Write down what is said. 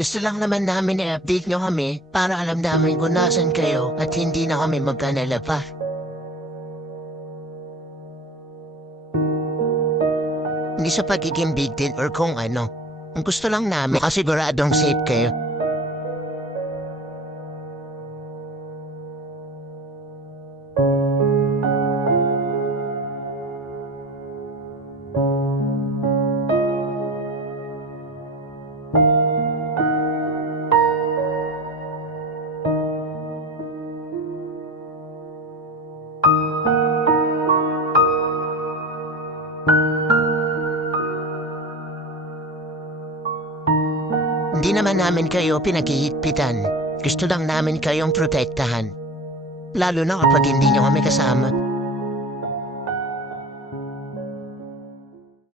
Gusto lang naman namin i-update nyo kami para alam namin kung nasan kayo at hindi na kami magkanala pa. Hindi sa pagiging big deal or kung ano. Ang gusto lang namin makasiguradong safe kayo. Hindi naman namin kayo pinaghihigpitan. Gusto lang namin kayong protektahan. Lalo na kapag hindi nyo kami kasama.